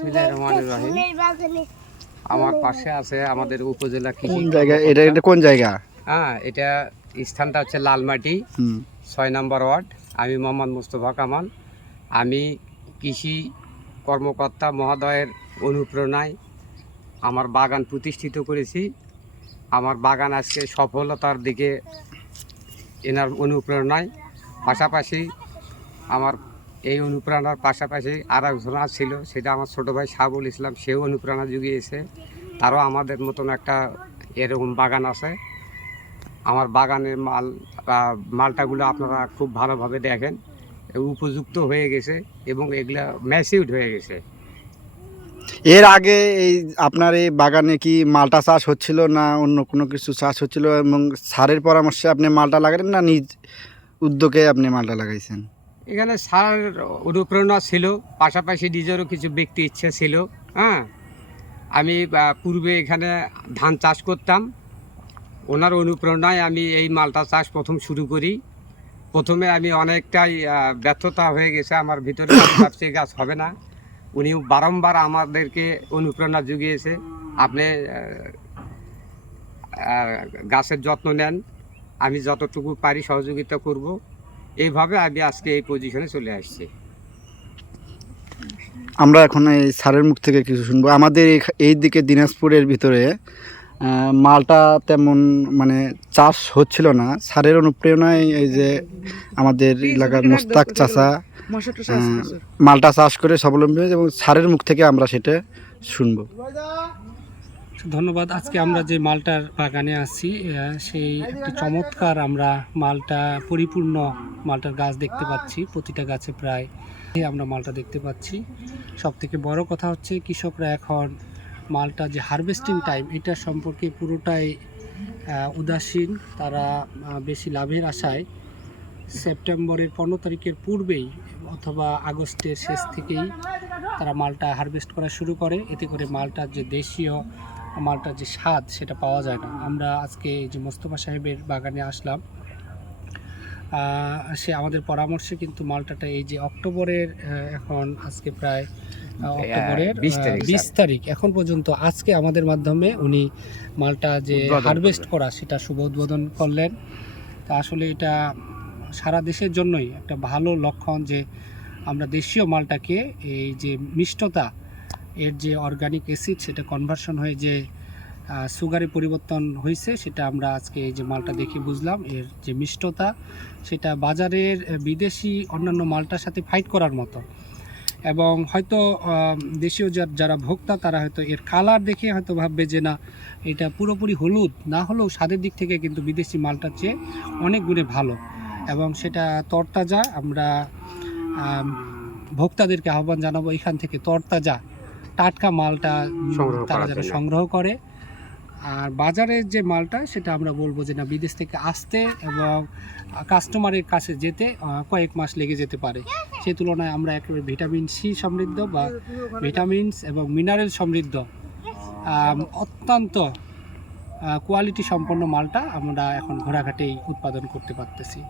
বিসমিল্লাহির রহমানির রহিম। আমার পাশে আছে আমাদের উপজেলা কৃষি কোন জায়গা? এটা কোন জায়গা? হ্যাঁ, এটা স্থানটা হচ্ছে লালমাটি 6 নম্বর ওয়ার্ড। আমি মোহাম্মদ মুস্তফা কামাল। আমি কৃষি কর্মকর্তা মহোদয়ের অনুপ্রেরণায় আমার বাগান প্রতিষ্ঠিত করেছি। আমার বাগান আজকে সফলতার দিকে এনার অনুপ্রেরণায়। পাশাপাশি আমার এই অনুপ্রেরণার পাশাপাশি আর একজনা ছিল, সেটা আমার ছোটো ভাই সাবুল ইসলাম, সেও অনুপ্রেরণা জুগিয়েছে। তারও আমাদের মতন একটা এরকম বাগান আছে। আমার বাগানের মালটাগুলো আপনারা খুব ভালোভাবে দেখেন, উপযুক্ত হয়ে গেছে এবং এগুলা ম্যাচিউড হয়ে গেছে। এর আগে এই আপনার এই বাগানে কি মালটা চাষ হচ্ছিল না অন্য কোনো কিছু চাষ হচ্ছিল, এবং সারের পরামর্শে আপনি মালটা লাগালেন না নিজ উদ্যোগে আপনি মালটা লাগাইছেন? এখানে সার অনুপ্রেরণা ছিল, পাশাপাশি নিজেরও কিছু ব্যক্তি ইচ্ছে ছিল। হ্যাঁ, আমি পূর্বে এখানে ধান চাষ করতাম। ওনার অনুপ্রেরণায় আমি এই মালটা চাষ প্রথম শুরু করি। প্রথমে আমি অনেকটাই ব্যর্থতা হয়ে গেছে আমার ভিতরে, ভাবছি গাছ হবে না। উনি বারংবার আমাদেরকে অনুপ্রেরণা জুগিয়েছে, আপনি গাছের যত্ন নেন, আমি যতটুকু পারি সহযোগিতা করব। এইভাবে আমি আজকে এই পজিশনে চলে আসছি। আমরা এখন এই সারের মুখ থেকে কিছু শুনবো। আমাদের এই দিকে দিনাজপুরের ভিতরে মালটা তেমন মানে চাষ হচ্ছিল না। সারের অনুপ্রেরণায় এই যে আমাদের এলাকার মোস্তাক চাচা মালটা চাষ করে স্বাবলম্বী হয়েছে, এবং সারের মুখ থেকে আমরা সেটা শুনবো। ধন্যবাদ। আজকে আমরা যে মালটার বাগানে আছি, সেই একটি চমৎকার আমরা মালটা পরিপূর্ণ মালটার গাছ দেখতে পাচ্ছি। প্রতিটা গাছে প্রায় আমরা মালটা দেখতে পাচ্ছি। সব থেকে বড় কথা হচ্ছে কৃষকরা এখন মালটা যে হারভেস্টিং টাইম, এটা সম্পর্কে পুরোটাই উদাসীন। তারা বেশি লাভের আশায় সেপ্টেম্বরের 15 তারিখের পূর্বেই অথবা আগস্টের শেষ থেকেই তারা মালটা হারভেস্ট করা শুরু করে। এতে করে মালটার যে দেশীয় মালটার যে স্বাদ, সেটা পাওয়া যায় না। আমরা আজকে যে মোস্তফা সাহেবের বাগানে আসলাম, সে আমাদের পরামর্শে কিন্তু মালটাটা এই যে অক্টোবরের এখন আজকে প্রায় অক্টোবরের 20 তারিখ এখন পর্যন্ত, আজকে আমাদের মাধ্যমে উনি মালটা যে হারভেস্ট করা সেটা শুভ উদ্বোধন করলেন। তা আসলে এটা সারা দেশের জন্যই একটা ভালো লক্ষণ যে আমরা দেশীয় মালটাকে এই যে মিষ্টতা, এর যে অর্গানিক অ্যাসিড সেটা কনভার্সন হয়ে যে সুগারে পরিবর্তন হয়েছে, সেটা আমরা আজকে এই যে মালটা দেখে বুঝলাম। এর যে মিষ্টতা, সেটা বাজারের বিদেশি অন্যান্য মালটার সাথে ফাইট করার মতো। এবং হয়তো দেশীয় যারা ভোক্তা, তারা হয়তো এর কালার দেখে হয়তো ভাববে যে না, এটা পুরোপুরি হলুদ না হলেও স্বাদের দিক থেকে কিন্তু বিদেশি মালটার চেয়ে অনেক গুণে ভালো, এবং সেটা তরতাজা। আমরা ভোক্তাদেরকে আহ্বান জানাবো এখান থেকে তরতাজা টাটকা মালটা তারা যেন সংগ্রহ করে। আর বাজারের যে মালটা, সেটা আমরা বলবো যে না, বিদেশ থেকে আসতে এবং কাস্টমারের কাছে যেতে কয়েক মাস লেগে যেতে পারে। সেই তুলনায় আমরা একেবারে ভিটামিন সি সমৃদ্ধ বা ভিটামিনস এবং মিনারেল সমৃদ্ধ অত্যন্ত কোয়ালিটি সম্পন্ন মালটা আমরা এখন ঘোড়াঘাটেই উৎপাদন করতে পারতেছি।